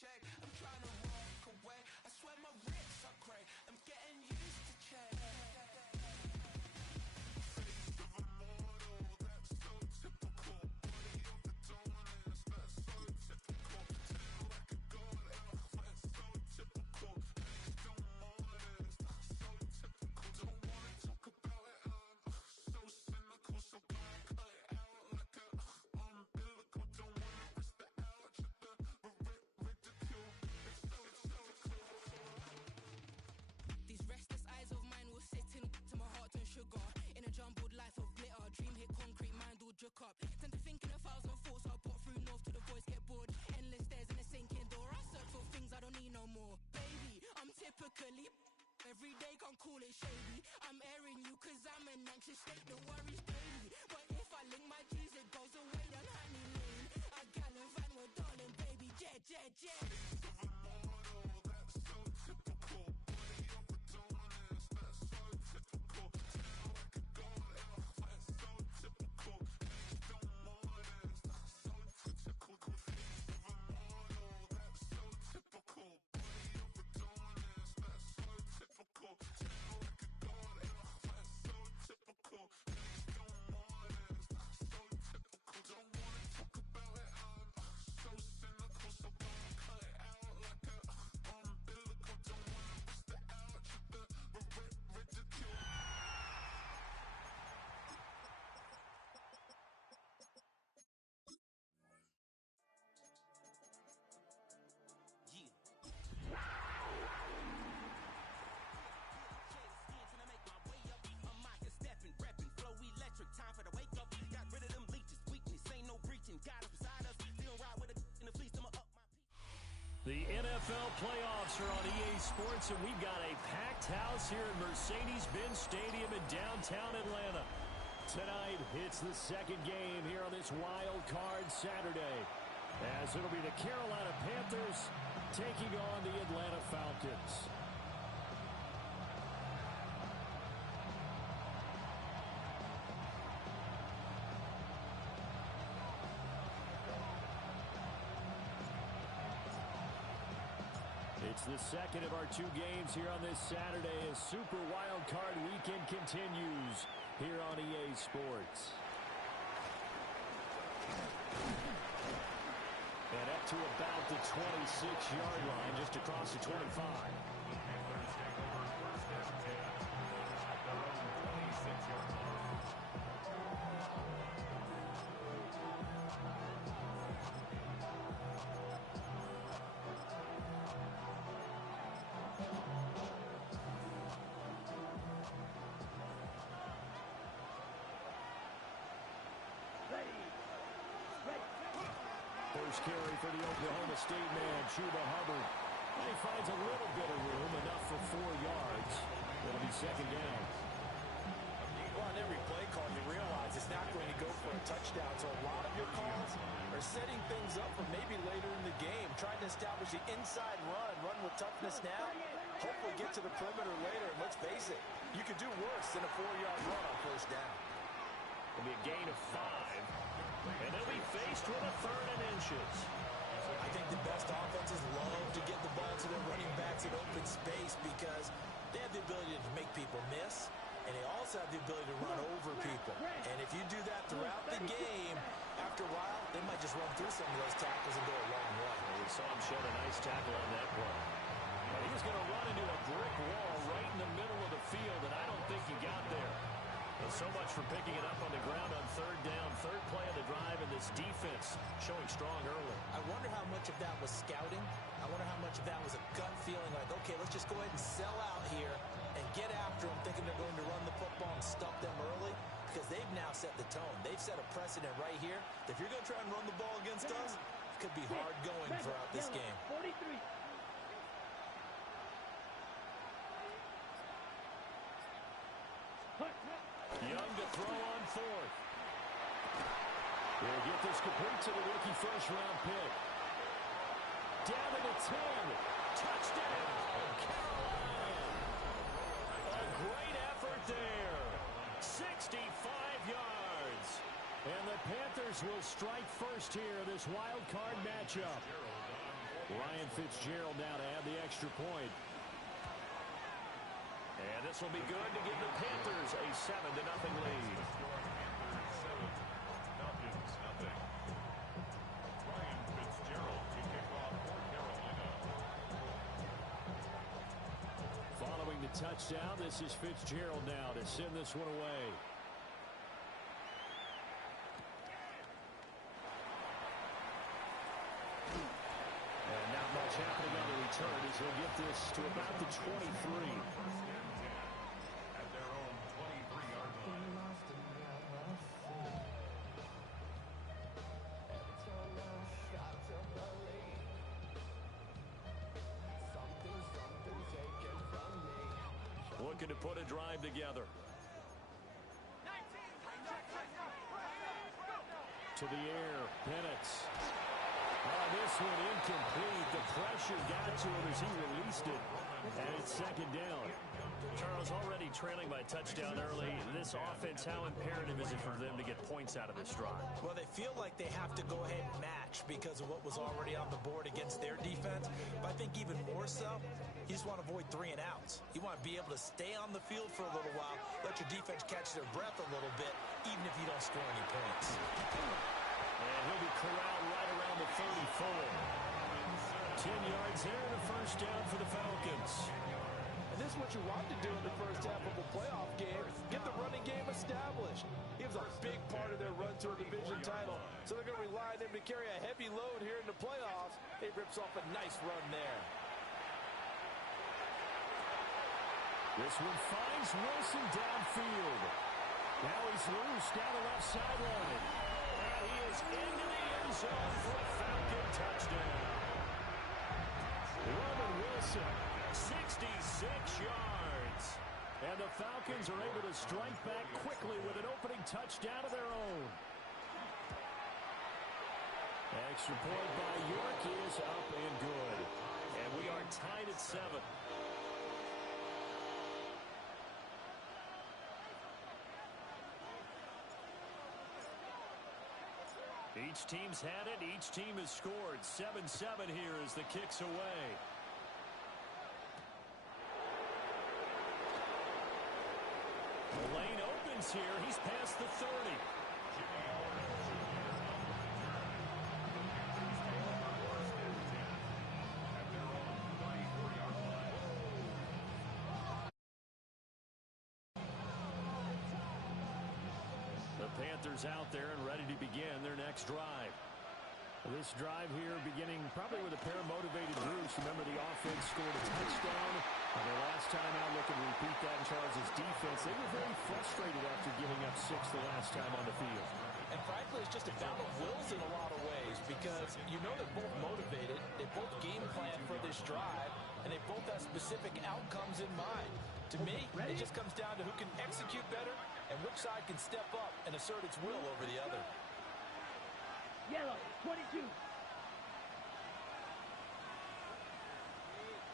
shake. I'm trying to walk away. I swear my wrists are cray. I'm getting used to change. Face of a mortal, that's so typical. Body of the dawners, that's so typical. Tail like a god, that's so typical. Based on orders, that's so typical. Don't wanna talk about it, so cynical. So gonna cut it out like a umbilical. Don't wanna risk the ouch, the ridicule. It's so typical. These restless eyes of mine will sit in to my heart and sugar. In a jumbled life of glitter, dream hit concrete, mind all jook up. Tend to think in 1,000 thoughts, I'll pop through north to the voice, get bored. Endless stairs in a sinking door, I search for things I don't need no more. Baby, I'm typically every day, can't call it shady. I'm airing you cause I'm an anxious state, the worries daily. But if I link my G's, it goes away, then honey lane. I gallivant with darling, baby, jet. Face of a mortal, that's so typical. Body of the dawners, that's so typical. Tail like a god, that's so typical. Based on orders, that's so typical. Face of a mortal, that's so typical. Body of the dawners, that's so typical. Tail like a god, that's so typical. Based on orders, that's so typical. Don't wanna talk about it, so cynical. So gonna cut it out like a umbilical. Don't wanna risk the ouch, the ridicule. Time for the wake up. Got rid of them leeches. Weakness ain't no breaching. Got us beside us. Still ride with a in the fleece. I'ma up my peak. The NFL playoffs are on EA Sports, and we've got a packed house here at Mercedes-Benz Stadium in downtown Atlanta. Tonight, it's the second game here on this wild card Saturday, as it'll be the Carolina Panthers taking on the Atlanta Falcons. It's the second of our two games here on this Saturday as Super Wild Card Weekend continues here on EA Sports. And up to about the 26-yard line, just across the 25. First carry for the Oklahoma State man, Chuba Hubbard. And he finds a little bit of room, enough for 4 yards. It'll be second down. Well, on every play call, you realize it's not going to go for a touchdown. So a lot of your calls are setting things up for maybe later in the game, trying to establish the inside run with toughness now, hopefully get to the perimeter later. And let's face it, you could do worse than a 4-yard run on first down. It'll be a gain of 5. And they'll be faced with a 3rd and inches. I think the best offenses love to get the ball to their running backs in open space because they have the ability to make people miss, and they also have the ability to run over people. And if you do that throughout the game, after a while, they might just run through some of those tackles and go a long way. We saw him shed a nice tackle on that play. But he was going to run into a brick wall right in the middle of the field, and I don't think he got there. And so much for picking it up on the ground on 3rd down. 3rd play of the drive, and this defense showing strong early. I wonder how much of that was scouting. I wonder how much of that was a gut feeling like, okay, let's just go ahead and sell out here and get after them, thinking they're going to run the football and stump them early, because they've now set the tone. They've set a precedent right here. If you're going to try and run the ball against us, it could be hard going throughout this game. 43. Young to throw on 4th. He'll get this complete to the rookie first-round pick. Down to the 10. Touchdown, Carolina. A great effort there. 65 yards. And the Panthers will strike first here in this wild card matchup. Ryan Fitzgerald now to add the extra point. And this will be good to give the Panthers a 7-0 lead. Following the touchdown, this is Fitzgerald now to send this one away. And not much happening on the return as he'll get this to about the 23. At their own 23-yard line. Looking to put a drive together. To the air, Penix. This one incomplete. The pressure got to him as he released it. And it's second down. Charles, already trailing by touchdown early. This offense, how imperative is it for them to get points out of this drive? Well, they feel like they have to go ahead and match because of what was already on the board against their defense. But I think even more so, you just want to avoid 3 and outs. You want to be able to stay on the field for a little while, let your defense catch their breath a little bit, even if you don't score any points. And he'll be corralled right around the 34. 10 yards there, and a first down for the Falcons. And this is what you want to do in the first half of a playoff game. Get the running game established. He was a big part of their run to a division title. So they're going to rely on him to carry a heavy load here in the playoffs. He rips off a nice run there. This one finds Wilson downfield. Now he's loose down the left sideline. And he is into the end zone for a Falcon touchdown. Roman Wilson, 66 yards. And the Falcons are able to strike back quickly with an opening touchdown of their own. Extra point by York is up and good. And we are tied at 7. Each team's had it. Each team has scored. 7-7 here as the kick's away. The lane opens here. He's past the 30. Panthers out there and ready to begin their next drive. This drive here beginning probably with a pair of motivated Bruce. Remember, the offense scored a touchdown. Their last time out, looking to repeat that in Charles' defense. They were very frustrated after giving up 6 the last time on the field. And frankly, it's just a battle of wills in a lot of ways because you know they're both motivated. They both game plan for this drive, and they both have specific outcomes in mind. To me, it just comes down to who can execute better and which side can step up and assert its will over the other. Yellow, 22.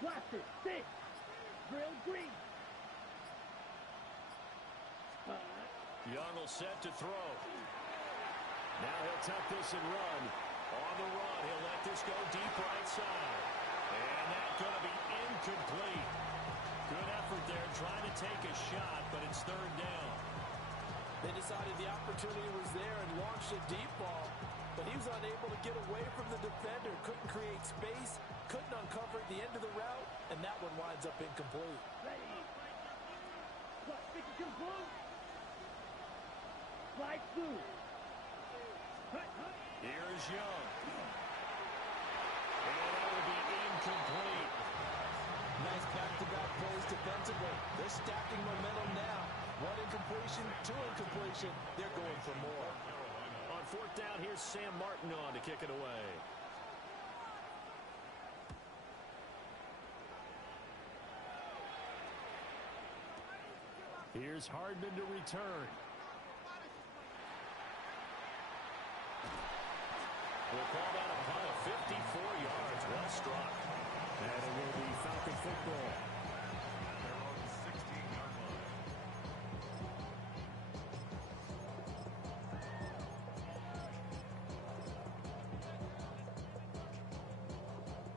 Blaster, 6. Drill, green. Young will set to throw. Now he'll tuck this and run. On the run, he'll let this go deep right side. And that's going to be incomplete. Good effort there, trying to take a shot, but it's third down. They decided the opportunity was there and launched a deep ball, but he was unable to get away from the defender, couldn't create space, couldn't uncover the end of the route, and that one winds up incomplete. Ready. What, pick and blue? Slide through. Here's Young. And that will be incomplete. Nice back-to-back plays defensively. They're stacking momentum now. 1 incompletion, 2 incompletion. They're going for more. On fourth down, here's Sam Martin on to kick it away. Here's Hardman to return. We'll call that a punt of 54 yards. Well struck. And it will be Falcon football. Their own 16-yard line.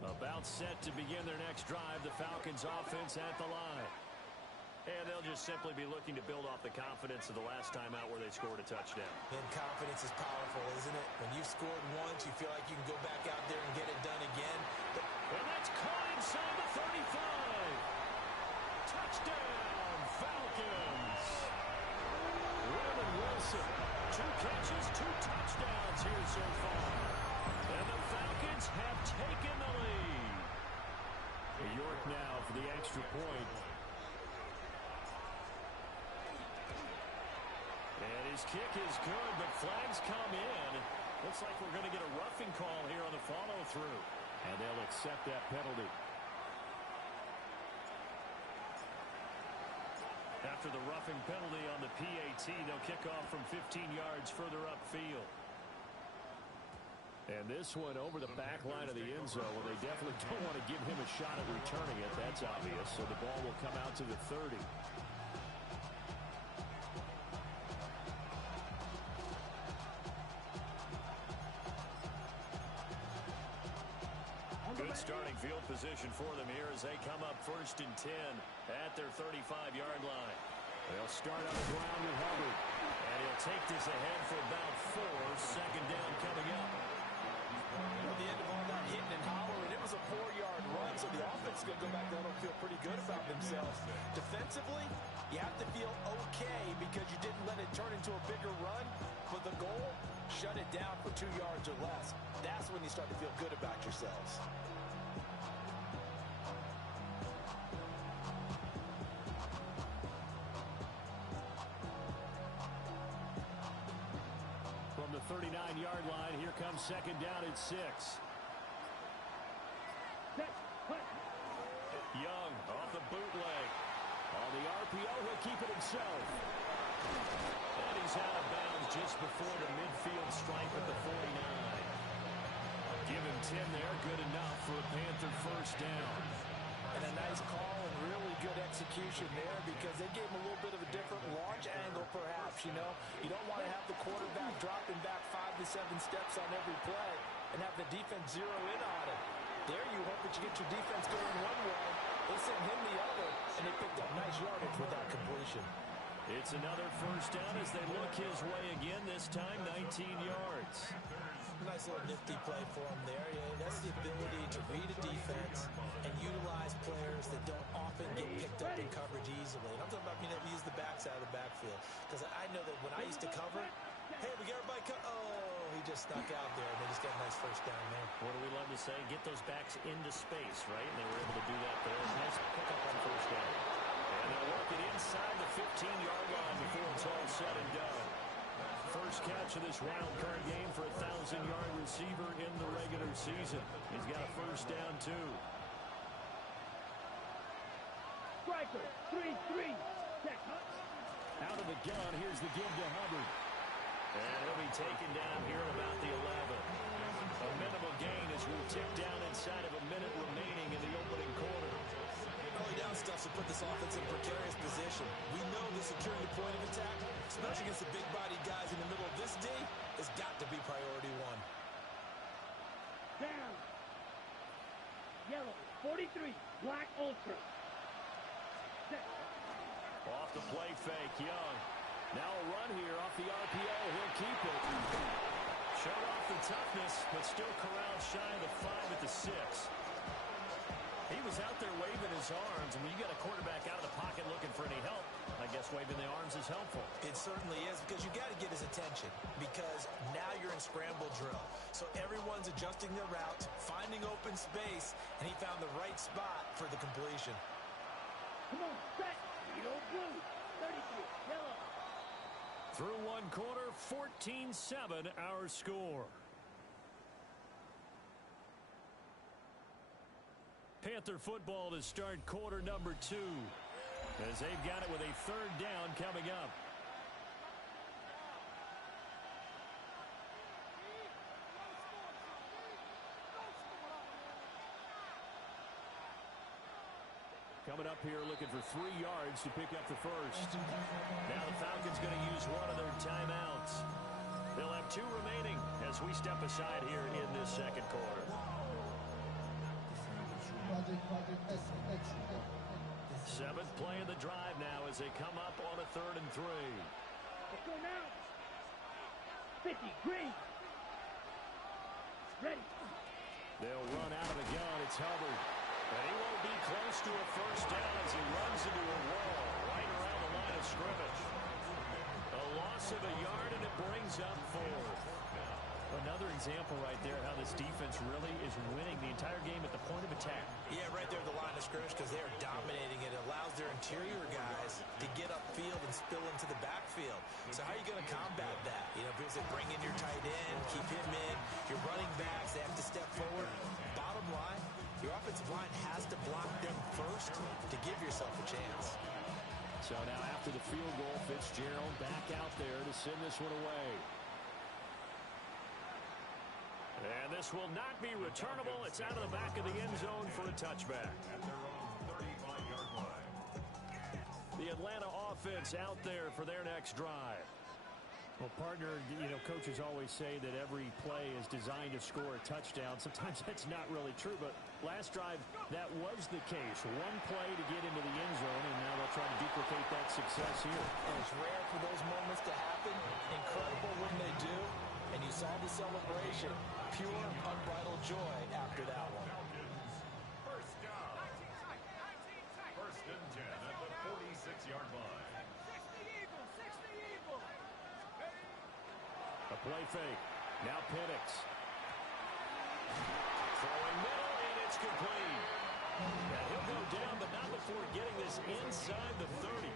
A About set to begin their next drive, the Falcons offense at the line. And they'll just simply be looking to build off the confidence of the last time out where they scored a touchdown. And confidence is powerful, isn't it? When you've scored once, you feel like you can go back out there and get it done again. And that's caught inside the 35. Touchdown, Falcons. Raymond Wilson, 2 catches, 2 touchdowns here so far. And the Falcons have taken the lead. York now for the extra point. And his kick is good, but flags come in. Looks like we're going to get a roughing call here on the follow-through. And they'll accept that penalty. After the roughing penalty on the PAT, they'll kick off from 15 yards further upfield. And this one over the back line of the end zone. Well, they definitely don't want to give him a shot at returning it. That's obvious. So the ball will come out to the 30. Good starting field position for them here as they come up 1st and 10 at their 35-yard line. They'll start on the ground with Hubbard. And he'll take this ahead for about 4. 2nd down coming up. At the end of all that hitting and hollering, it was a 4-yard run, so the offense is going to go back there and feel pretty good about themselves. Defensively, you have to feel okay because you didn't let it turn into a bigger run. But the goal, shut it down for 2 yards or less. That's when you start to feel good about yourselves. From the 39-yard line, here comes 2nd down at 6. Young off the bootleg. On the RPO, he'll keep it himself. And he's out of bounds just before the midfield stripe at the 49. Give him 10 there, good enough for a Panther 1st down. And a nice call and really good execution there because they gave him a little bit of a different launch angle perhaps, you know. You don't want to have the quarterback dropping back 5 to 7 steps on every play and have the defense zero in on it. There you hope that you get your defense going one way. They sent him the other, and they picked up nice yardage with that completion. It's another 1st down as they look his way again, this time 19 yards. Nice little nifty play for him there. Yeah, that's the ability to read a defense and utilize players that don't often get picked up in coverage easily. And I'm talking about being able to use the backside of the backfield. Because I know that when I used to cover, hey, we got everybody oh, he just snuck out there, and they just got a nice 1st down there. What do we love to say? Get those backs into space, right? And they were able to do that there. Nice pickup on 1st down. And they'll work it inside the 15-yard line before it's all said and done. First catch of this wild card game for a 1,000-yard receiver in the regular season. He's got a 1st down, too. Striker, 3-3. Out of the gun, here's the give to Hubbard. And he'll be taken down here at about the 11. A minimal gain as we'll tick down inside of a minute remaining in the opening quarter. Early down stuff to put this offense in precarious position. We know the securing the point of attack, especially against the big-bodied guys in the middle of this D, has got to be priority 1. Down. Yellow, 43. Black Ultra. Set. Off the play fake, Young. Now a run here off the RPO. He'll keep it. Showed off the toughness, but still corralled shy of the 5 at the 6. He was out there waving his arms, and when you got a quarterback out of the pocket looking for any help, I guess waving the arms is helpful. It certainly is, because you got to get his attention, because now you're in scramble drill. So everyone's adjusting their routes, finding open space, and he found the right spot for the completion. Come on, set. Yellow, blue. 33. Yellow. Through one quarter, 14-7 our score. Panther football to start quarter number 2 as they've got it with a 3rd down coming up. Coming up here looking for 3 yards to pick up the 1st. Now the Falcons going to use one of their timeouts. They'll have 2 remaining as we step aside here in this 2nd quarter. Seventh play of the drive now as they come up on a 3rd and 3. Let's go now. 50, green. Ready. They'll run out of the gun. It's Hubbard. And he won't be close to a first down as he runs into a wall right around the line of scrimmage. A loss of a yard, and it brings up 4th. Another example right there how this defense really is winning the entire game at the point of attack. Yeah, right there at the line of scrimmage because they are dominating. It allows their interior guys to get upfield and spill into the backfield. So how are you going to combat that? You know, because they bring in your tight end, keep him in. Your running backs, they have to step forward. Bottom line, your offensive line has to block them first to give yourself a chance. So now after the field goal, Fitzgerald back out there to send this one away. And this will not be returnable. It's out of the back of the end zone for a touchback. At their own 35-yard line. The Atlanta offense out there for their next drive. Well, partner, you know, coaches always say that every play is designed to score a touchdown. Sometimes that's not really true, but last drive, that was the case. One play to get into the end zone, and now they'll try to duplicate that success here. And it's rare for those moments to happen. Incredible when they do. And you saw the celebration. Pure, unbridled joy after that one. First down. 1st and 10 at the 46-yard line. A play fake. Now Penix. Throwing middle, and it's complete. Now he'll go down, but not before getting this inside the 30.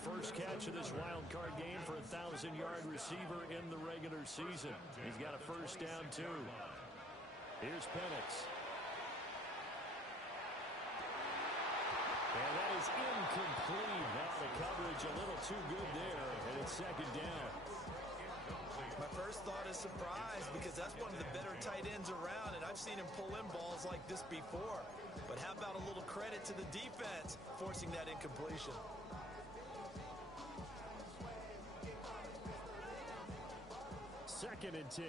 First catch of this wild card game for a 1,000-yard receiver in the regular season. He's got a first down, too. Here's Penix. And that is incomplete. Now the coverage a little too good there, and it's 2nd down. My first thought is surprise because that's one of the better tight ends around, and I've seen him pull in balls like this before. But how about a little credit to the defense forcing that incompletion? Second and 10.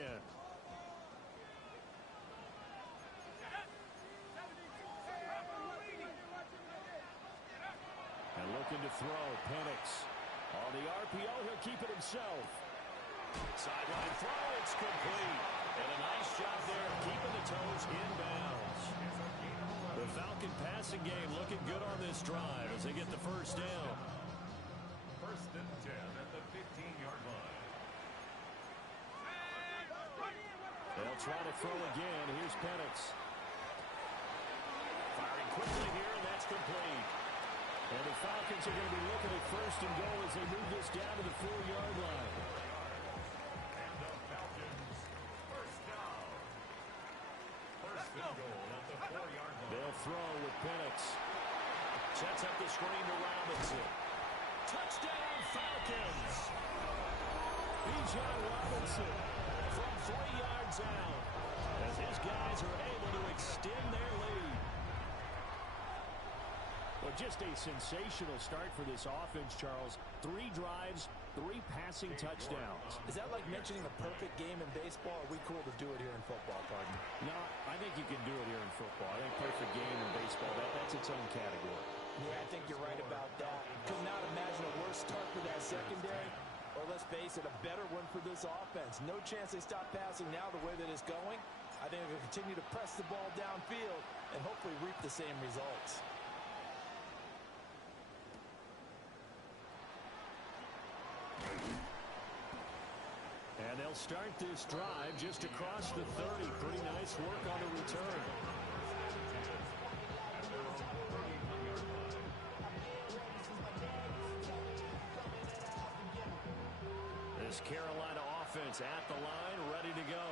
And looking to throw, Penix. On the RPO, he'll keep it himself. Sideline throw, it's complete. And a nice job there keeping the toes inbounds. The Falcon passing game looking good on this drive as they get the first down. 1st and 10 at the 15-yard line. They'll try to throw again. Here's Penix. Firing quickly here, and that's complete. And the Falcons are going to be looking at 1st and goal as they move this down to the 4-yard line. And the Falcons, 1st down. 1st and goal at the 4-yard line. They'll throw with Penix. Sets up the screen to Robinson. Touchdown, Falcons! Bijan Robinson from 3 yards out as his guys are able to extend their lead. Well, just a sensational start for this offense, Charles. 3 drives, 3 passing touchdowns. Is that like mentioning the perfect game in baseball? Or are we cool to do it here in football, pardon? No, I think you can do it here in football. I think perfect game in baseball, that's its own category. Yeah, I think you're right about that. Could not imagine a worse start for that secondary. Or let's face it, a better one for this offense. No chance they stop passing now the way that it's going. I think they'll continue to press the ball downfield and hopefully reap the same results. And they'll start this drive just across the 30. Pretty nice work on the return. This Carolina offense at the line, ready to go.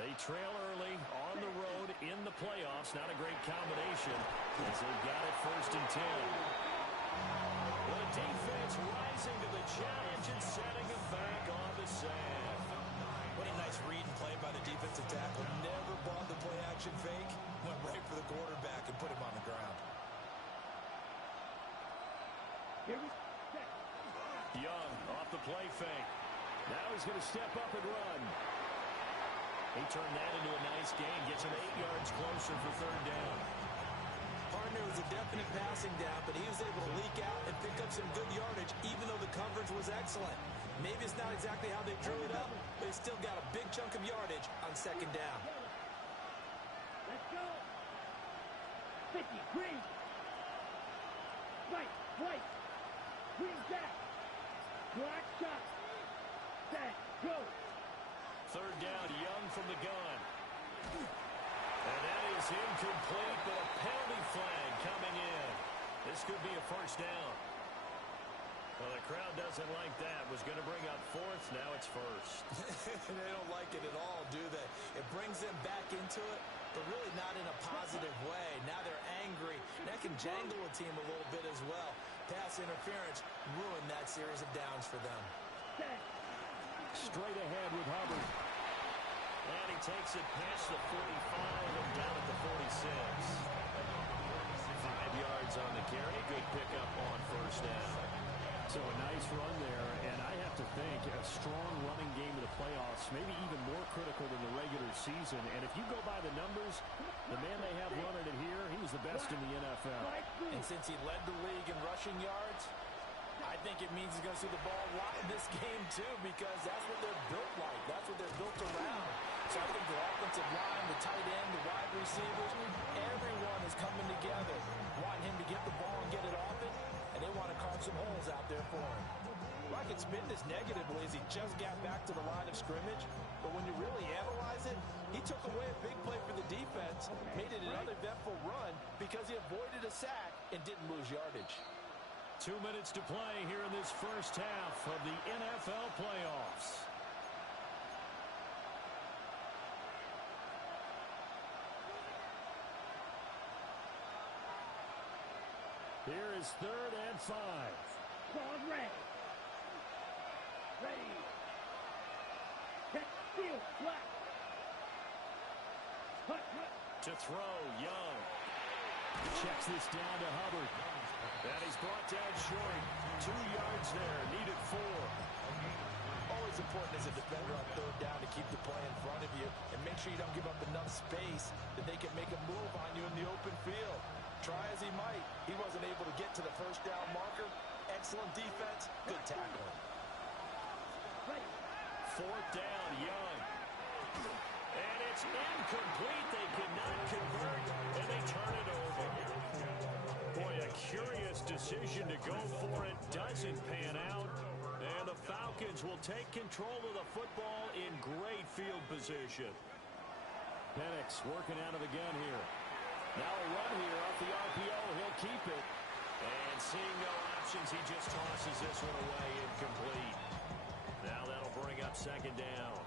They trail early on the road in the playoffs. Not a great combination as they've got it 1st and 10. The defense rising to the challenge and setting them back on the sand. What a nice read and play by the defensive tackle. Never bought the play-action fake. Went right for the quarterback and put him on the ground. Young off the play fake. Now he's going to step up and run. He turned that into a nice gain. Gets him 8 yards closer for 3rd down. was a definite passing down, but he was able to leak out and pick up some good yardage, even though the coverage was excellent. Maybe it's not exactly how they drew it up, but he still got a big chunk of yardage on second down. Let's go. 50, green. Right, white. Green back. Black shot. Set, go. Third down, Young from the gun. And that is incomplete, but a penalty flag coming in. This could be a first down. Well, the crowd doesn't like that. Was going to bring up fourth. Now it's first. They don't like it at all, do they? It brings them back into it, but really not in a positive way. Now they're angry. That can jangle a team a little bit as well. Pass interference ruined that series of downs for them. Straight ahead with Hubbard. And he takes it past the 45 and down at the 46. 5 yards on the carry. Good pickup on first down. So a nice run there, and I have to think a strong running game of the playoffs, maybe even more critical than the regular season. And if you go by the numbers, the man they have running it here, he was the best in the NFL. And since he led the league in rushing yards, I think it means he's going to see the ball a lot in this game, too, because that's what they're built like. That's what they're built around. So I think the offensive line, the tight end, the wide receivers, everyone is coming together, wanting him to get the ball and get it off it, and they want to carve some holes out there for him. Well, I can spin this negatively as he just got back to the line of scrimmage, but when you really analyze it, he took away a big play for the defense, made it an uneventful run because he avoided a sack and didn't lose yardage. 2 minutes to play here in this first half of the NFL playoffs. Here is 3rd and 5. Ball ready. Ready. Catch, steal, flat. Hut, hut. To throw, Young. Checks this down to Hubbard. And he's brought down short. 2 yards there, needed 4. Always important as a defender on third down to keep the play in front of you and make sure you don't give up enough space that they can make a move on you in the open field. Try as he might, he wasn't able to get to the first down marker. Excellent defense, good tackling. 4th down, Young. And it's incomplete. They could not convert, and they turn it over. Boy, a curious decision to go for it. Doesn't pan out. And the Falcons will take control of the football in great field position. Penix working out of the gun here. Now a run here off the RPO. He'll keep it. And seeing no options, he just tosses this one away, incomplete. Now that'll bring up second down.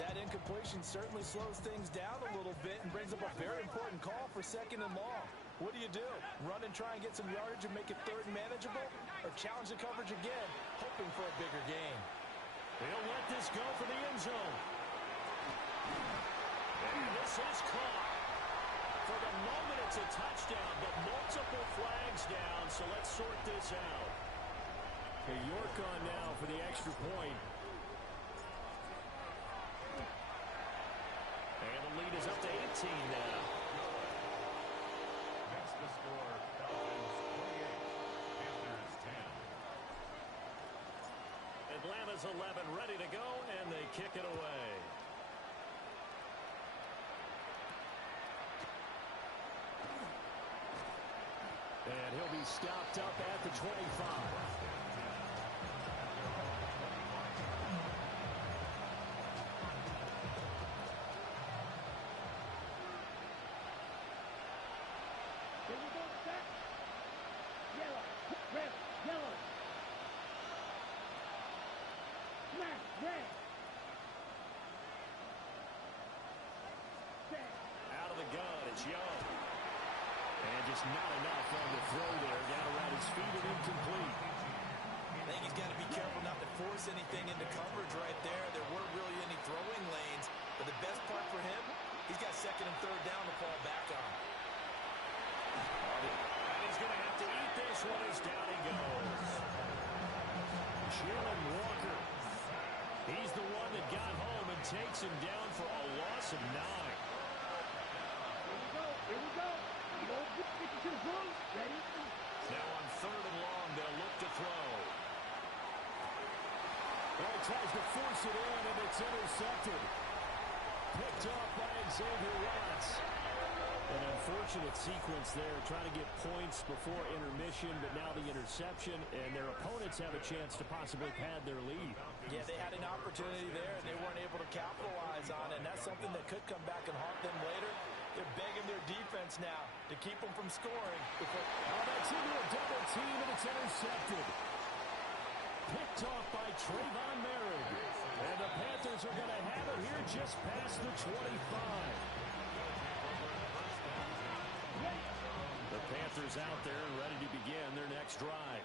That incompletion certainly slows things down a little bit and brings up a very important call for second and long. What do? Run and try and get some yardage and make it third and manageable? Or challenge the coverage again, hoping for a bigger gain? He'll let this go for the end zone. And this is caught. For the moment, it's a touchdown, but multiple flags down, so let's sort this out. Okay, York on now for the extra point. And the lead is up to 18 now. That's the score. Falcons 28, Panthers 10. Atlanta's 11 ready to go, and they kick it away. And he'll be stopped up at the 25. Here we go, set. Yellow, red, yellow. Smash, red. Set. Out of the gun, it's Young. And just not enough on the throw there. Down around his feet and incomplete. I think he's got to be careful not to force anything into coverage right there. There weren't really any throwing lanes. But the best part for him, he's got second and third down to fall back on. And he's going to have to eat this one as down he goes. Jalen Walker. He's the one that got home and takes him down for a loss of 9. Here we go, here we go. You don't Get you to the goal. Ready? Now on 3rd and long, they'll look to throw. Well, he tries to force it in, and it's intercepted. Picked off by Xavier Watts. An unfortunate sequence there, trying to get points before intermission, but now the interception, and their opponents have a chance to possibly pad their lead. Yeah, they had an opportunity there, and they weren't able to capitalize on it, and that's something that could come back and haunt them later. They're begging their defense now to keep them from scoring. Oh, that's into a double team, and it's intercepted. Picked off by Trayvon Merritt. And the Panthers are going to have it here just past the 25. The Panthers out there and ready to begin their next drive.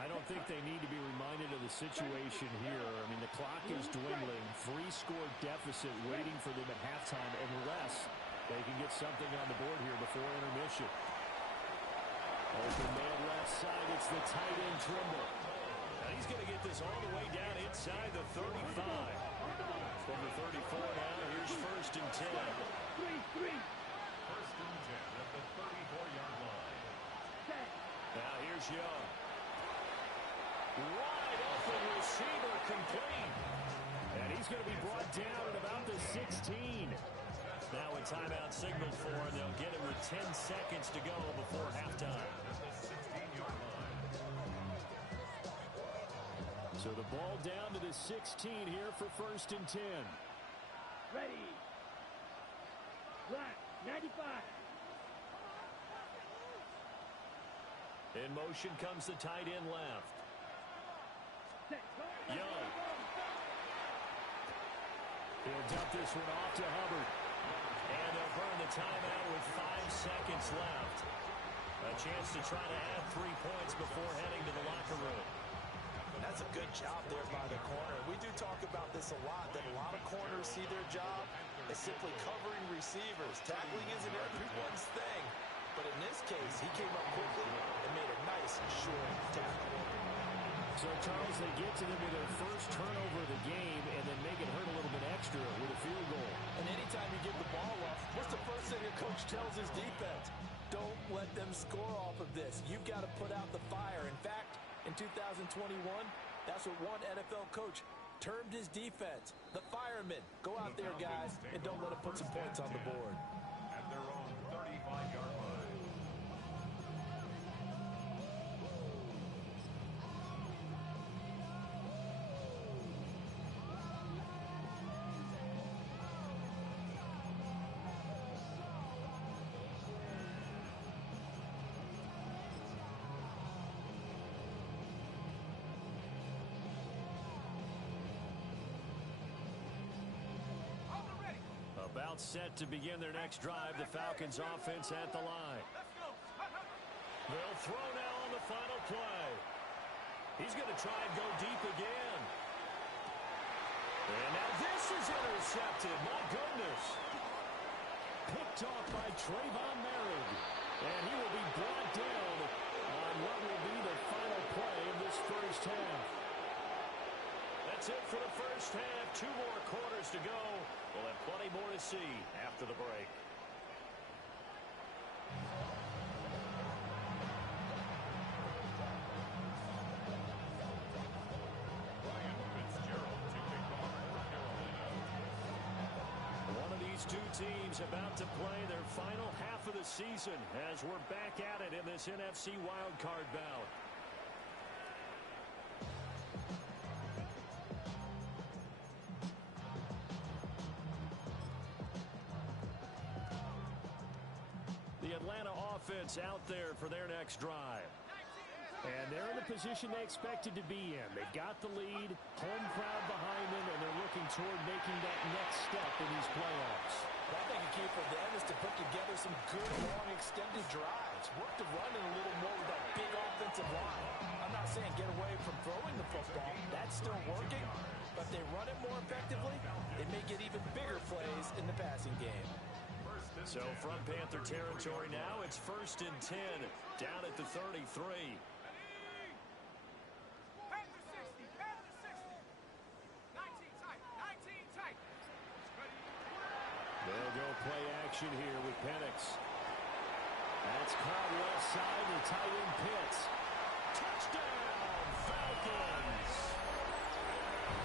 I don't think they need to be reminded of the situation here. I mean, the clock is dwindling. 3-score deficit waiting for them at halftime unless they can get something on the board here before intermission. Open man left side. It's the tight end Trimble. Now he's going to get this all the way down inside the 35. From the 34 now, here's 1st and 10. 3-3. First and 10 at the 34-yard line. Now here's Young. Wide open receiver complete. And he's going to be brought down at about the 16. Now a timeout signaled for, and they'll get it with 10 seconds to go before halftime. So the ball down to the 16 here for 1st and 10. Ready. Black. 95. In motion comes the tight end left. Set. Young. He'll dump this one off to Hubbard. And they'll burn the timeout with 5 seconds left. A chance to try to add 3 points before heading to the locker room. That's a good job there by the corner. We do talk about this a lot, that a lot of corners see their job as simply covering receivers. Tackling isn't everyone's thing. But in this case, he came up quickly and made a nice, short tackle. So, Charles, they get to them with their first turnover of the game and then make it hurt a little bit extra with a field goal. And anytime you give the ball up, what's the first thing a coach tells his defense? Don't let them score off of this. You've got to put out the fire. In fact, in 2021, that's what one NFL coach termed his defense. The firemen. Go out there, guys, and don't let them put some points on the board. At their own 35-yard line. About set to begin their next drive, the Falcons offense at the line. They'll throw now on the final play. He's going to try and go deep again. And now this is intercepted. My goodness. Picked off by Trayvon Merritt. And he will be brought down on what will be the final play of this first half. That's it for the first half. 2 more quarters to go. We'll have plenty more to see after the break. Ryan Fitzgerald to kick off for Carolina. One of these two teams about to play their final half of the season as we're back at it in this NFC wildcard bout. The Atlanta offense out there for their next drive. And they're in the position they expected to be in. They've got the lead, home crowd behind them, and they're looking toward making that next step in these playoffs. What I think the key for them is to put together some good, long, extended drives. Work the run in a little more with that big offensive line. I'm not saying get away from throwing the football. That's still working. But if they run it more effectively, they may get even bigger plays in the passing game. So from Panther territory now, it's 1st and 10 down at the 33. They'll go play action here with Penix. That's caught left side to tight end Pitts. Touchdown, Falcons!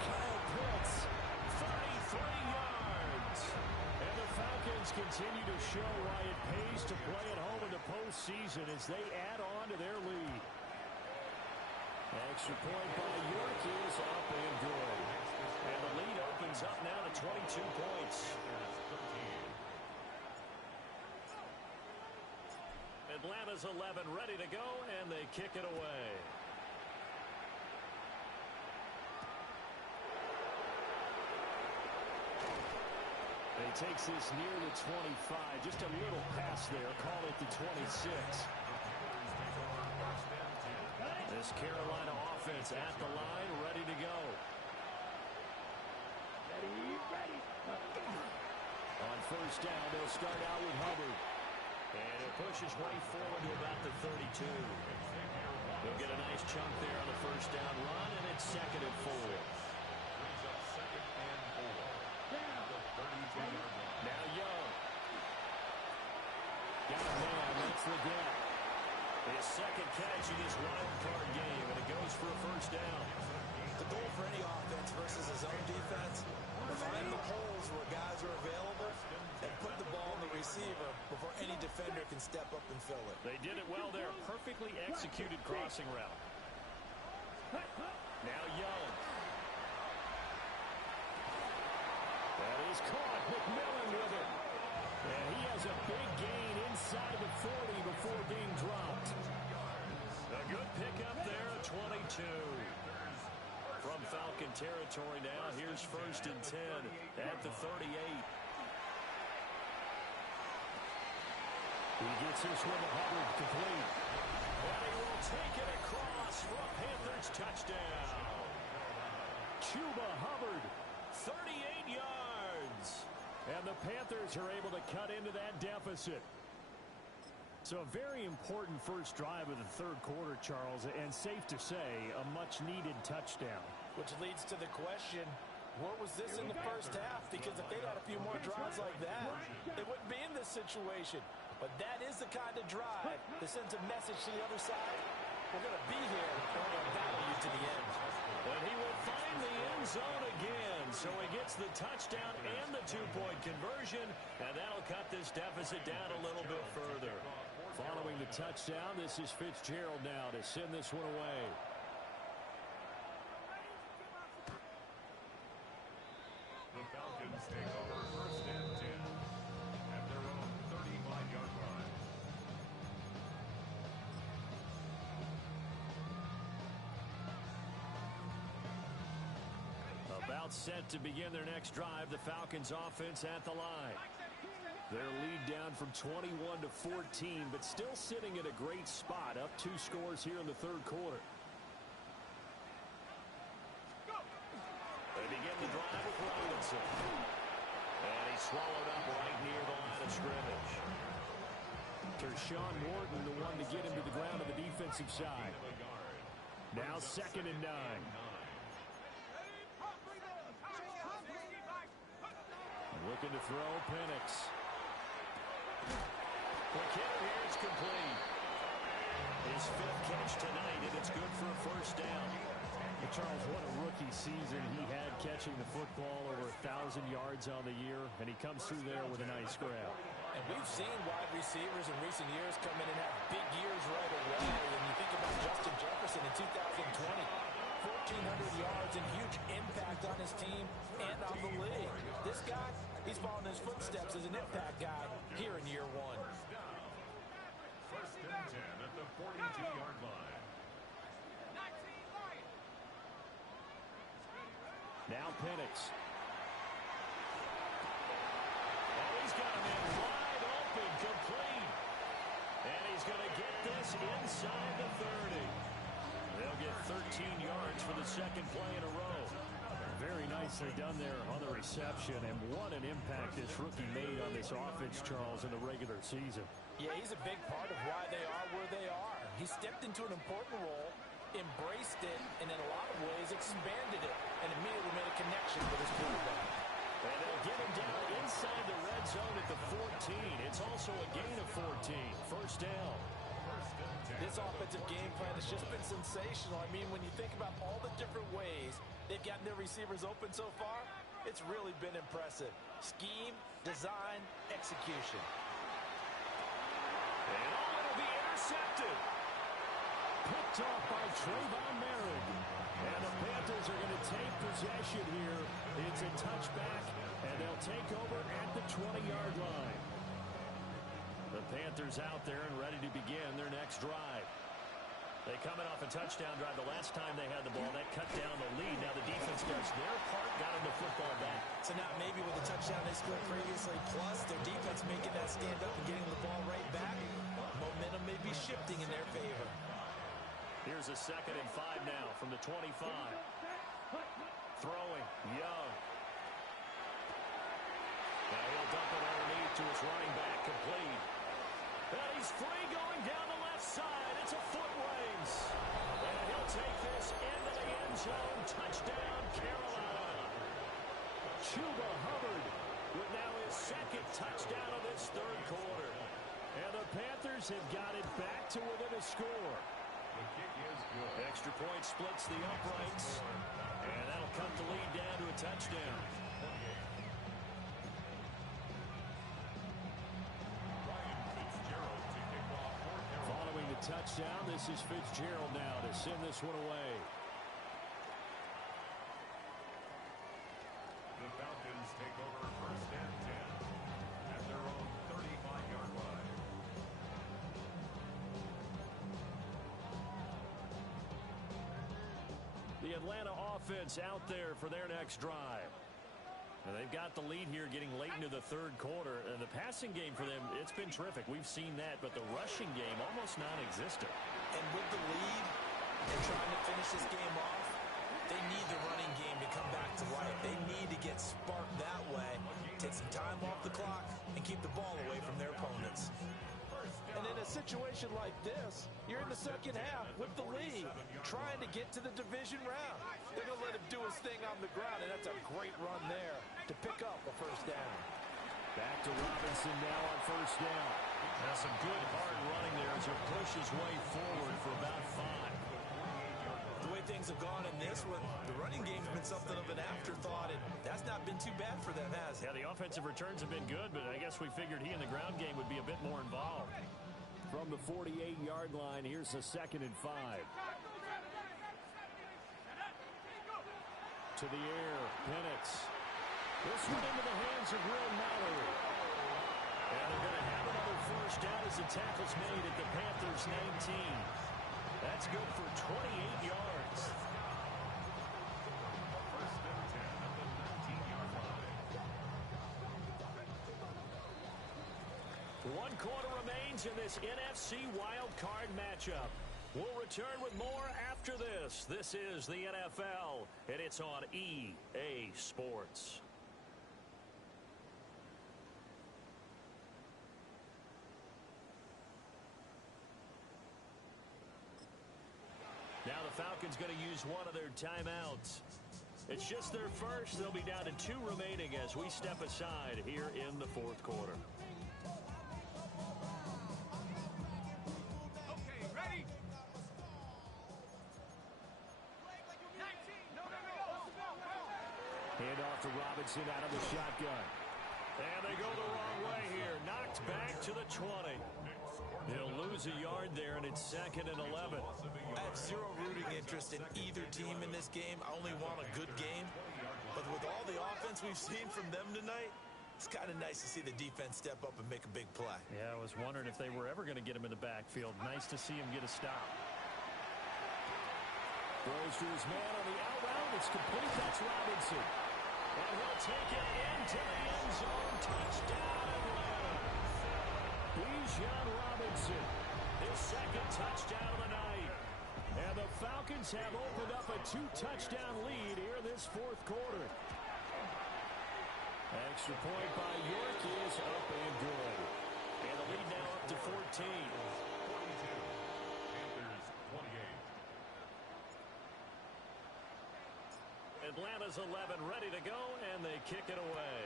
Kyle Pitts, 33 yards. And the Falcons continue to show why it pays to play at home in the postseason as they add on to their lead. Extra point by York is up and good. And the lead opens up now to 22 points. Atlanta's 11 ready to go, and they kick it away. He takes this near the 25. Just a little pass there. Call it the 26. This Carolina offense at the line, ready to go. Ready. On first down, they'll start out with Hubbard. And it pushes way forward to about the 32. They'll get a nice chunk there on the first down run, and it's 2nd and 4. Now Young. Got a man, that's the gap. His second catch in this wild card game, and it goes for a first down. The goal for any offense versus his own defense, find the holes where guys are available and put the ball in the receiver before any defender can step up and fill it. They did it well there. Perfectly executed crossing route. Now Young. That is caught. McMillan with it. And he has a big gain inside the 40 before being dropped. A good pickup there, 22. From Falcon territory now, here's 1st and 10 at the 38. He gets this one to Hubbard, complete. And he will take it across for a Panthers touchdown. Chuba Hubbard, 38 yards. And the Panthers are able to cut into that deficit. So a very important first drive of the third quarter, Charles, and safe to say, a much-needed touchdown. Which leads to the question, where was this in the first half? Because if they'd had a few more drives like that, they wouldn't be in this situation. But that is the kind of drive that sends a message to the other side. We're going to be here, and we're going to battle you to the end. But he will find the end zone again. So he gets the touchdown and the two-point conversion, and that'll cut this deficit down a little bit further. Following the touchdown, this is Fitzgerald now to send this one away. The Falcons take over 1st and 10 at their own 35-yard line. About set to begin their next drive, the Falcons offense at the line. Their lead down from 21 to 14, but still sitting at a great spot, up 2 scores here in the third quarter. They begin the drive with Robinson. And he's swallowed up right near the line of scrimmage. Tershawn Morton, the one to get him to the ground on the defensive side. Now 2nd and 9. Looking to throw, Penix. McKinnon here is complete. His 5th catch tonight, and it's good for a first down. Well, Charles, what a rookie season he had catching the football, over 1,000 yards on the year, and he comes through there with a nice grab. And we've seen wide receivers in recent years come in and have big years right away. And you think about Justin Jefferson in 2020, 1,400 yards and huge impact on his team and on the league. This guy, he's following his footsteps as an impact guy here in year 1. 1st and 10 at the 42-yard line. Now Penix. Oh, he's got him in wide open, complete. And he's going to get this inside the 30. They'll get 13 yards for the 2nd play in a row. Very nicely done there on the reception, and what an impact this rookie made on this offense, Charles, in the regular season. Yeah, he's a big part of why they are where they are. He stepped into an important role, embraced it, and in a lot of ways expanded it, and immediately made a connection with his quarterback. And they'll get bring him down inside the red zone at the 14. It's also a gain of 14. First down. This offensive game plan has just been sensational. I mean, when you think about all the different ways they've gotten their receivers open so far, it's really been impressive. Scheme, design, execution. And it'll be intercepted. Picked off by Trayvon Merrick. And the Panthers are going to take possession here. It's a touchback, and they'll take over at the 20-yard line. The Panthers out there and ready to begin their next drive. They coming off a touchdown drive. The last time they had the ball, that cut down the lead. Now the defense does their part, got them the football back. So now maybe with the touchdown they scored previously, plus their defense making that stand up and getting the ball right back, momentum may be shifting in their favor. Here's a 2nd and 5 now from the 25. Throwing, Young. Now he'll dump it underneath to his running back, complete. And he's free going down the left side. It's a foot race. And he'll take this into the end zone. Touchdown, Carolina. Chuba Hubbard With now his 2nd touchdown of this 3rd quarter. And the Panthers have got it back to within a score. Extra point splits the uprights. And that'll cut the lead down to a touchdown. Following the touchdown, this is Fitzgerald now to send this one away. The Falcons take over 1st and 10 at their own 35-yard line. The Atlanta offense out there for their next drive. And they've got the lead here getting late into the 3rd quarter. And the passing game for them, it's been terrific. We've seen that, but the rushing game almost non-existent. And with the lead and trying to finish this game off, they need the running game to come back to life. They need to get sparked that way, take some time off the clock, and keep the ball away from their opponents. And in a situation like this, you're in the 2nd half with the lead, trying to get to the division round. They're going to let him do his thing on the ground, and that's a great run there to pick up a 1st down. Back to Robinson now on 1st down. Now some good hard running there as he pushes his way forward for about 5. The way things have gone in this one, the running game's been something of an afterthought, and that's not been too bad for them, has it? Yeah, the offensive returns have been good, but I guess we figured he in the ground game would be a bit more involved. From the 48-yard line, here's a 2nd and 5. To the air, Penix. This one into the hands of Will Mallory. And they're going to have another 1st down as the tackle's made at the Panthers' 19. That's good for 28 yards. 1st and 10 at the 19-yard line. 1 quarter remains in this NFC Wild Card matchup. We'll return with more after this. This is the NFL, and it's on EA Sports. Now the Falcons going to use one of their timeouts. It's just their first. They'll be down to 2 remaining as we step aside here in the 4th quarter. Okay, ready? Hand off to Robinson out of the shotgun. And they go the wrong way here. Knocked back to the 20. He'll lose a yard there, and it's 2nd and 11. I have zero rooting interest in either team in this game. I only want a good game. But with all the offense we've seen from them tonight, it's kind of nice to see the defense step up and make a big play. Yeah, I was wondering if they were ever going to get him in the backfield. Nice to see him get a stop. Throws to his man on the out route. It's complete. That's Robinson. And he'll take it into the end zone. Touchdown, Atlanta. Bijan Robinson. His 2nd touchdown of the night. And the Falcons have opened up a 2-touchdown lead here in this 4th quarter. Extra point by York is up and good. And the lead now up to 14. 42. Panthers 28. Atlanta's 11 ready to go, and they kick it away.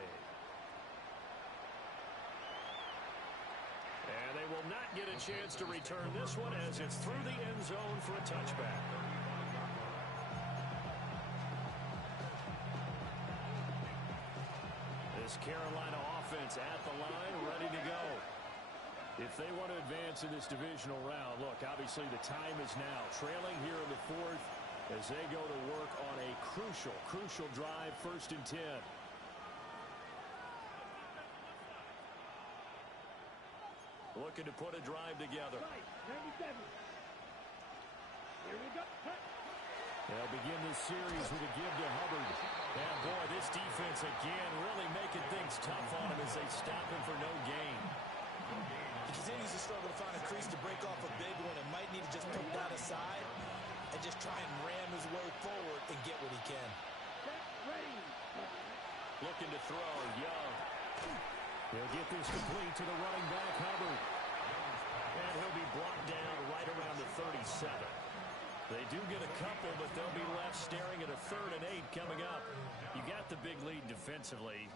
get a chance to return this one as it's through the end zone for a touchback. This Carolina offense at the line, ready to go. If they want to advance in this divisional round, look, obviously the time is now. Trailing here in the fourth as they go to work on a crucial drive, 1st and 10. Looking to put a drive together. 97. Here we go. They'll begin this series with a give to Hubbard. And boy, this defense again really making things tough on him as they stop him for no gain. He continues to struggle to find a crease to break off a big one and might need to just put that aside and just try and ram his way forward and get what he can. Looking to throw, Young. He'll get this complete to the running back, Hubbard. And he'll be brought down right around the 37. They do get a couple, but they'll be left staring at a 3rd and 8 coming up. You got the big lead defensively.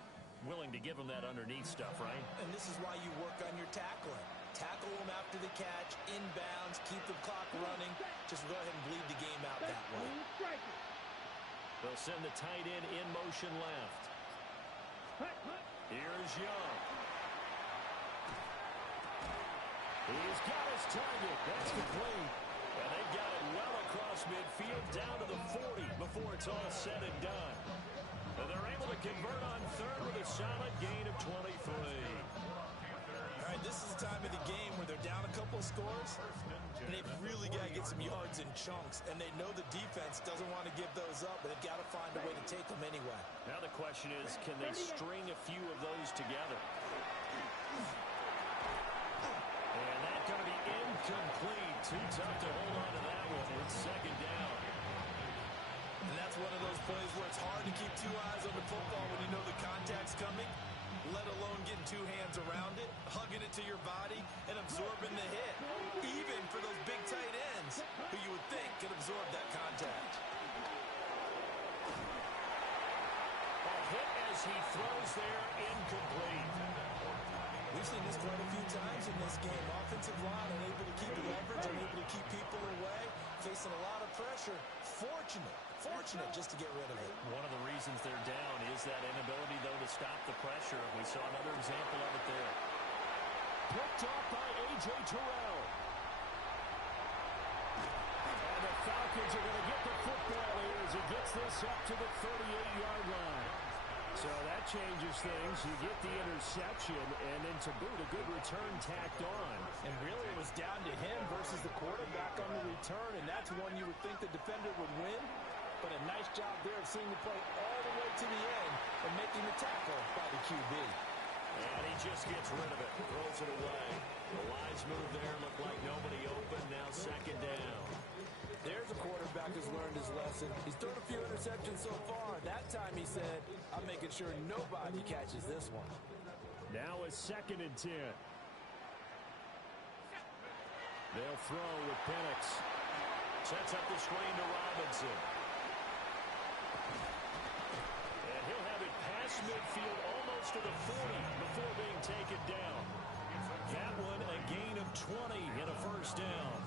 Willing to give them that underneath stuff, right? And this is why you work on your tackling. Tackle them after the catch, inbounds, keep the clock running. Just go ahead and bleed the game out that way. They'll send the tight end in motion left. Here's Young. He's got his target. That's complete. And they've got it well across midfield down to the 40 before it's all said and done. And they're able to convert on 3rd with a solid gain of 23. All right, this is the time of the game where they're down a couple of scores, and they've really got to get some yards in chunks, and they know the defense doesn't want to give those up, but they've got to find a way to take them anyway. Now the question is, can they string a few of those together? And that's going to be incomplete. Too tough to hold on to that one. It's 2nd down. And that's one of those plays where it's hard to keep 2 eyes on the football when you know the contact's coming, let alone getting 2 hands around it, hugging it to your body, and absorbing the hit. Even for those big tight ends who you would think could absorb that contact. A hit as he throws there, incomplete. We've seen this quite a few times in this game. Offensive line unable to keep leverage, unable to keep people away, facing a lot of pressure. Fortunate just to get rid of it. One of the reasons they're down is that inability, though, to stop the pressure. We saw another example of it there. Picked off by A.J. Terrell. And the Falcons are going to get the football here as he gets this up to the 38-yard line. So that changes things. You get the interception, and then to boot, a good return tacked on. And really, it was down to him versus the quarterback on the return, and that's one you would think the defender would win. But a nice job there of seeing the play all the way to the end and making the tackle by the QB. And he just gets rid of it, throws it away. The wise move there, looked like nobody open, now 2nd down. There's a quarterback who's learned his lesson. He's thrown a few interceptions so far. That time he said, I'm making sure nobody catches this one. Now a 2nd and 10. They'll throw with Penix. Sets up the screen to Robinson. And he'll have it past midfield almost to the 40 before being taken down. That one a gain of 20 and a 1st down.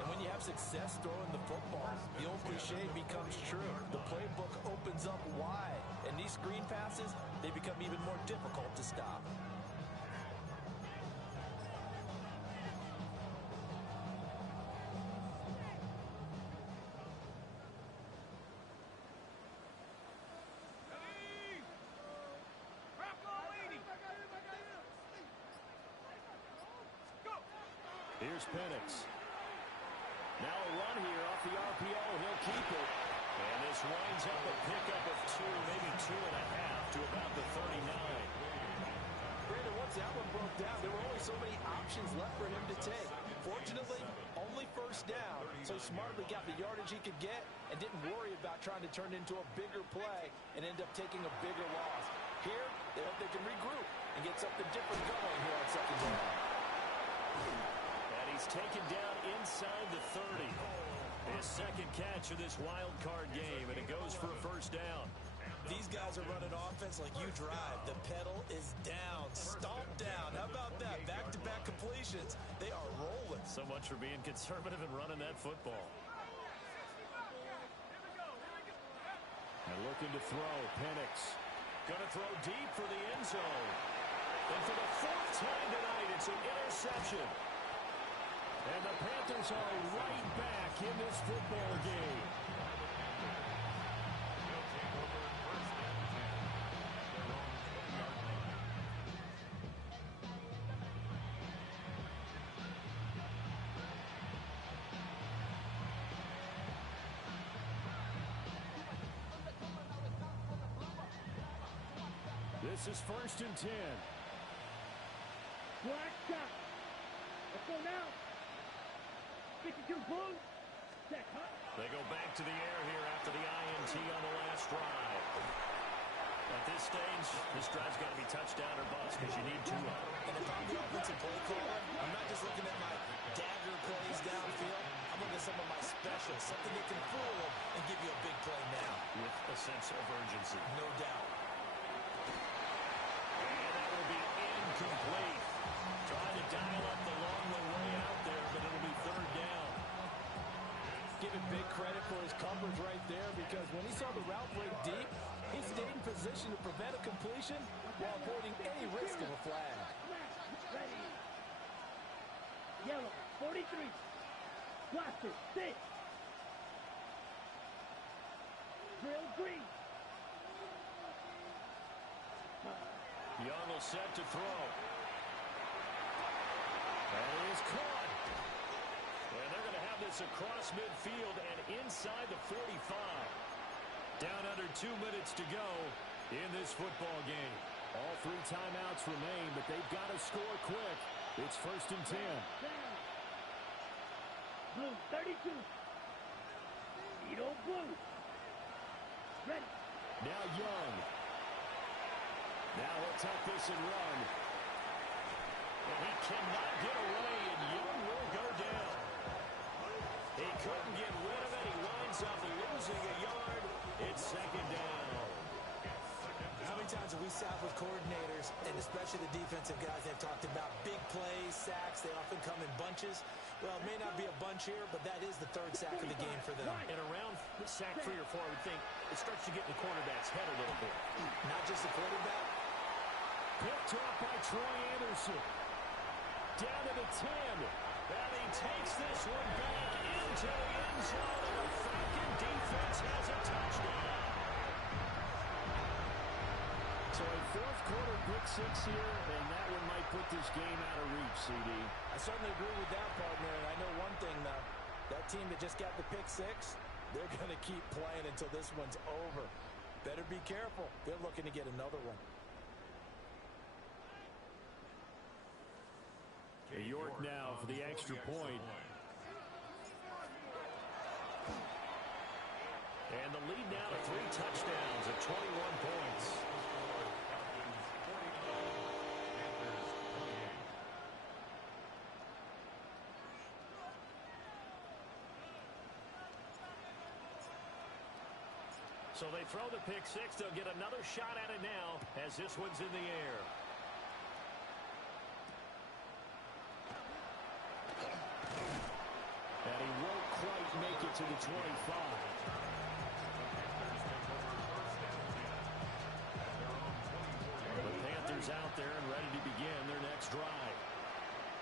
And when you have success throwing the football, the old cliche becomes true. The playbook opens up wide, and these screen passes, they become even more difficult to stop. Here's Penix. Now a run here off the RPO. He'll keep it. And this winds up a pickup of 2, maybe 2.5 to about the 39. Brandon, once that one broke down, there were only so many options left for him to take. Fortunately, only 1st down, so he smartly got the yardage he could get and didn't worry about trying to turn it into a bigger play and end up taking a bigger loss. Here, they hope they can regroup and get something different going here on 2nd down. And he's taken down inside the 30. His 2nd catch of this wild card game, and it goes for a 1st down. These guys are running offense like you drive. The pedal is down, stomped down. How about that? Back-to-back completions. They are rolling. So much for being conservative and running that football. And looking to throw, Penix. Going to throw deep for the end zone. And for the fourth time tonight, it's an interception. And the Panthers are right back in this football game. This is 1st and 10. Black shot. Let's go now. 52 blue. Set, huh? They go back to the air here after the INT on the last drive. At this stage, this drive's got to be touchdown or bust because you need 2 of them. And if I'm the offensive play caller, I'm not just looking at my dagger plays downfield. I'm looking at some of my specials, something that can fool them and give you a big play now. With a sense of urgency. No doubt. And that will be incomplete. Trying to dial up the long way out there, but it'll be 3rd down. Giving big credit for his coverage right there, because when he saw the route break deep, he stayed in position to prevent a completion while avoiding any risk of a flag. Ready. Yellow, 43. Blaster, 6. Drill, green. Young will set to throw. And it is caught. And they're going to have this across midfield and inside the 45. Down under 2 minutes to go in this football game. All 3 timeouts remain, but they've got to score quick. It's 1st and 10. Blue, 32. Edo blue. Ready. Now Young. Now he'll tuck this and run. And he cannot get away, and Young will go down. He couldn't get rid of it. He winds up losing a yard. It's 2nd down. How many times have we sat with coordinators, and especially the defensive guys, they've talked about big plays, sacks. They often come in bunches. Well, it may not be a bunch here, but that is the 3rd sack of the game for them. And around sack 3 or 4, I would think it starts to get in the quarterback's head a little bit. Not just the quarterback. Picked off by Troy Anderson. Down to the 10. And he takes this one back into the end zone, and the Falcon defense has a touchdown. So a 4th quarter pick 6 here, and that one might put this game out of reach, CD. I certainly agree with that, partner, and I know one thing, though. That team that just got the pick 6, they're going to keep playing until this one's over. Better be careful. They're looking to get another one. York now for the extra point. And the lead now to 3 touchdowns at 21 points. So they throw the pick 6. They'll get another shot at it now as this one's in the air. And he won't quite make it to the 25. The Panthers out there and ready to begin their next drive.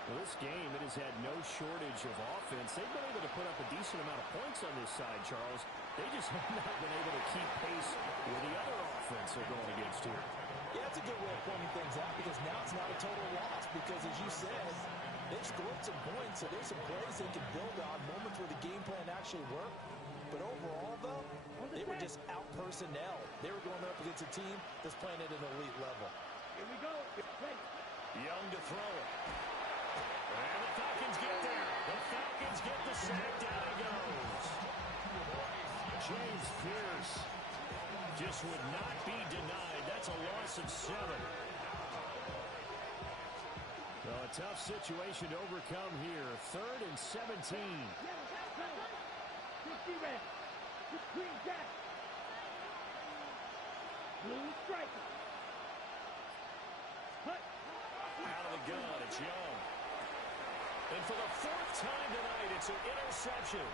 Well, this game, it has had no shortage of offense. They've been able to put up a decent amount of points on this side, Charles. They just have not been able to keep pace with the other offense they're going against here. Yeah, that's a good way of pointing things out, because now it's not a total loss, because as you said, they've scored some points, so there's some plays they can build on, moments where the game plan actually worked. But overall, though, they were just out-personnel. They were going up against a team that's playing at an elite level. Here we go. Ready. Young to throw it. And the Falcons get there. The Falcons get the sack. Down he goes. James Pierce just would not be denied. That's a loss of 7. Well, a tough situation to overcome here. 3rd and 17. 50 red. Green jack. Blue striker. Hut. Out of the gun, it's Young. And for the fourth time tonight, it's an interception.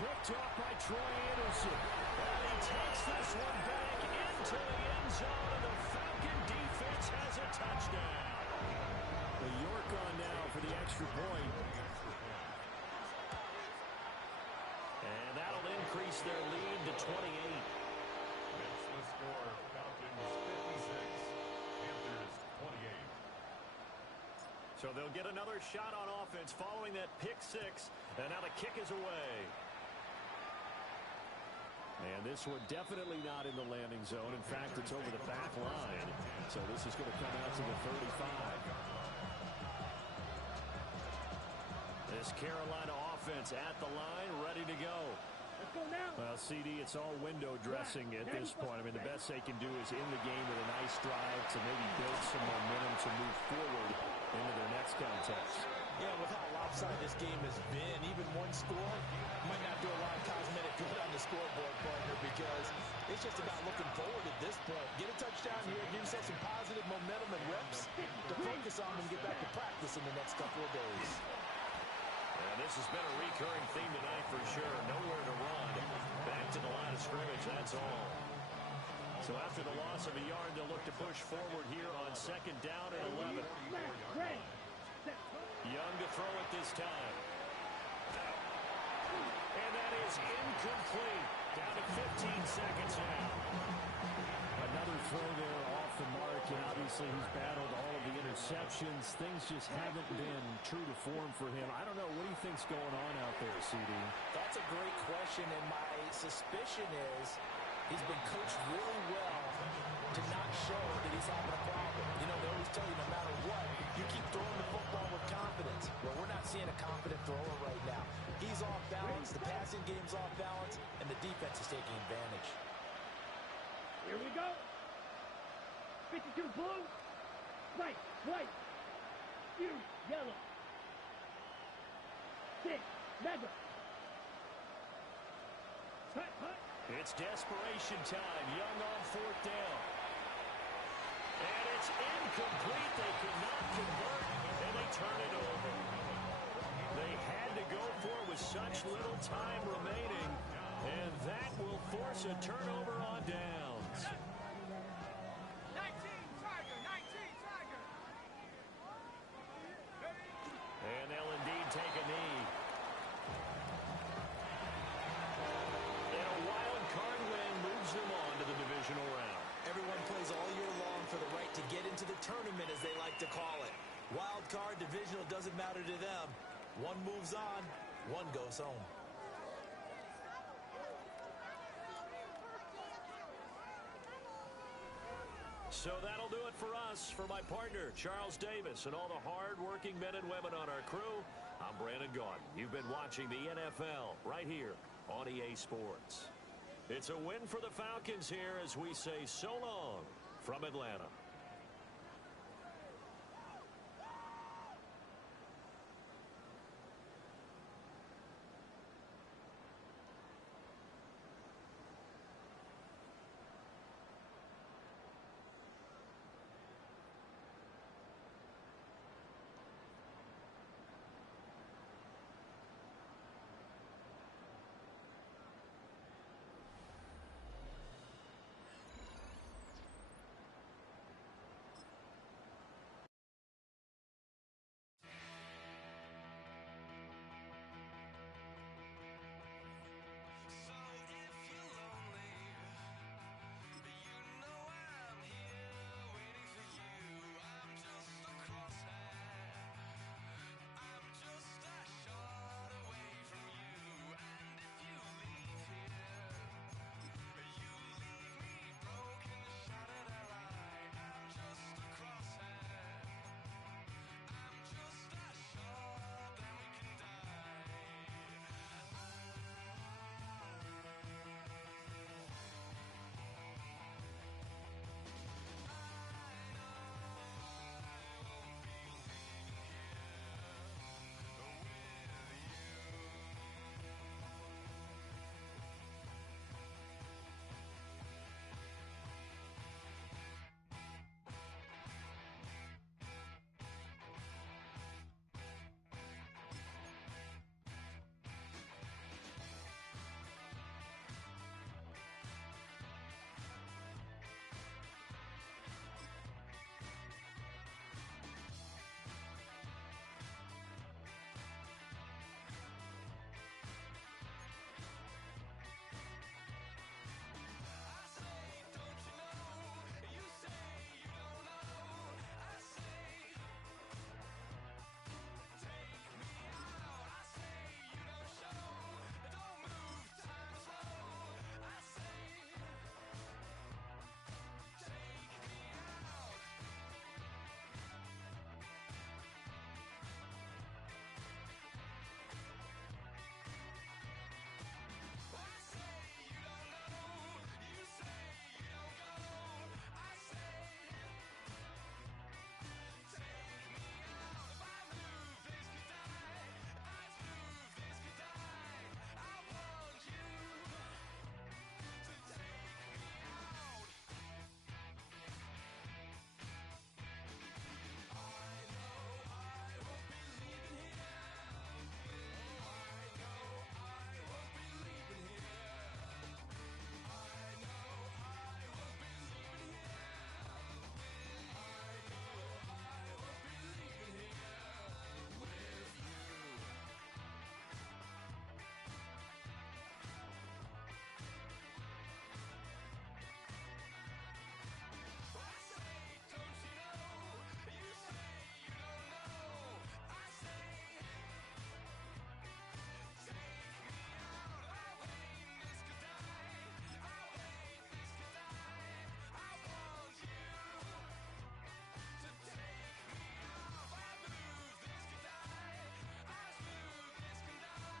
Picked off by Troy Anderson. And he takes this one back into the end zone, and the Falcon defense has a touchdown. The York on now for the extra point. And that'll increase their lead to 28. That's the score. Falcons 56, Panthers 28. So they'll get another shot on offense following that pick six. And now the kick is away. And this one definitely not in the landing zone. In fact, it's over the back line. So this is going to come out to the 35. This Carolina offense at the line, ready to go. Let's go now. Well, CD, it's all window dressing at this point. I mean, the best they can do is in the game with a nice drive to maybe build some momentum to move forward into their next contest. Yeah, with how lopsided this game has been, even one score might not do a lot of cosmetic good on the scoreboard, partner, because it's just about looking forward at this point. Get a touchdown here, give yourself some positive momentum and reps to focus on and get back to practice in the next couple of days. And this has been a recurring theme tonight for sure. Nowhere to run. Back to the line of scrimmage, that's all. So after the loss of a yard, they'll look to push forward here on second down and 11. Young to throw it this time. And that is incomplete. Down to 15 seconds now. Another throw there off the mark, and obviously he's battled all of the interceptions. Things just haven't been true to form for him. I don't know. What do you think's going on out there, CD? That's a great question, and my suspicion is he's been coached really well to not show that he's having a problem. You know, they always tell you no matter what, you keep throwing the football with confidence. Well, we're not seeing a confident thrower right now. He's off balance, the passing game's off balance, and the defense is taking advantage. Here we go. 52 blue. Right, white. Huge, yellow. 6, mega. Hut, hut. It's desperation time. Young on fourth down. And it's incomplete. They could not convert, and they turn it over. They had to go for it with such little time remaining, and that will force a turnover on downs. 19 Tiger. And they'll indeed take a knee. And a wild card win moves them on to the divisional round. Everyone plays all year long for the right to get into the tournament, as they like to call it. Wild card, divisional, doesn't matter to them. One moves on, one goes home. So that'll do it for us. For my partner, Charles Davis, and all the hard-working men and women on our crew, I'm Brandon Gaudin. You've been watching the NFL right here on EA Sports. It's a win for the Falcons here as we say so long from Atlanta.